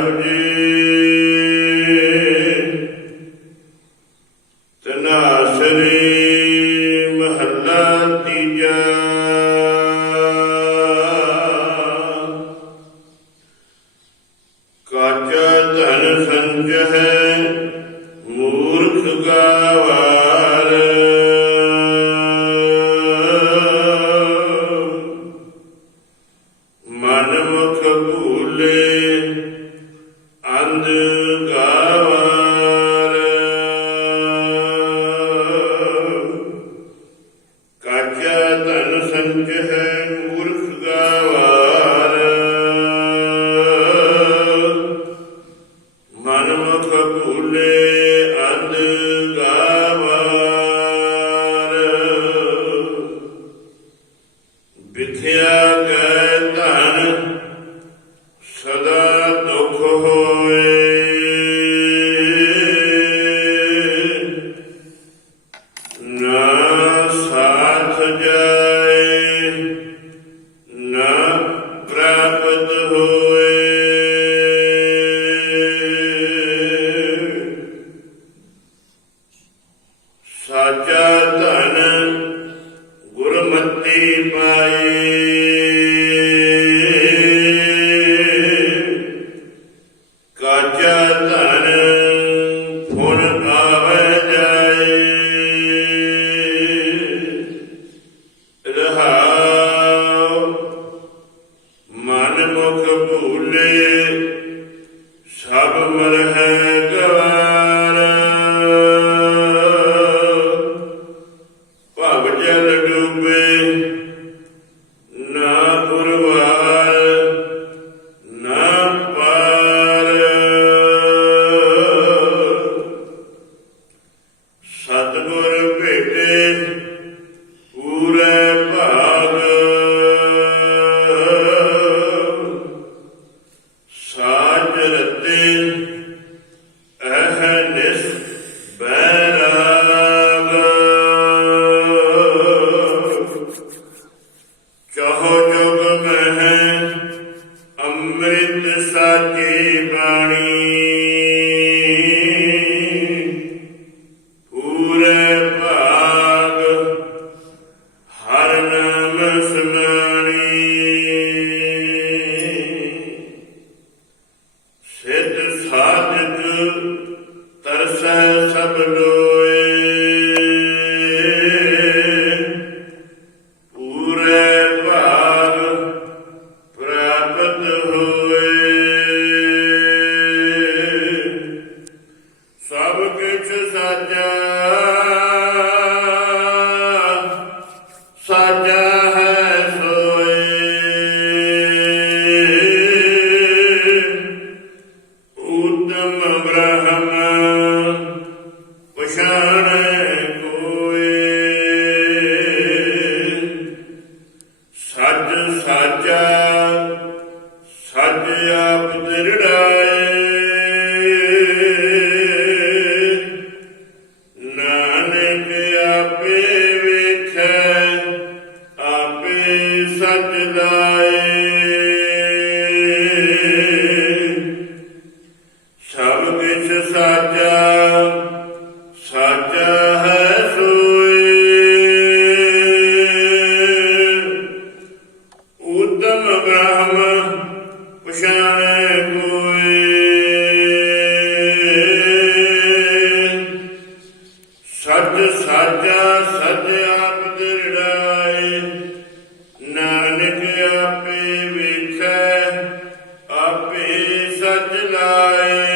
ਸਾਹਿਬ ਜੀ ਮਹੱਲਾ ਤੀਜਾ। ਕਾਚਾ ਧਨ ਸੰਜਹ ਮੂਰਖ ਗਾਵਾਰ। ਮਨ ਮੁਖ ਭੂਲੇ ਆਖਿਆ ਧਨ ਸੰਚ ਹੈ ਮੂਰਖ ਨਾ ਪ੍ਰਾਪਤ ਹੋਏ। ਸਾਚਾ ਧਨ kabule in ਤਰਸੈ ਸਭ ਲੋਏ। ਸਜ ਲਾਏ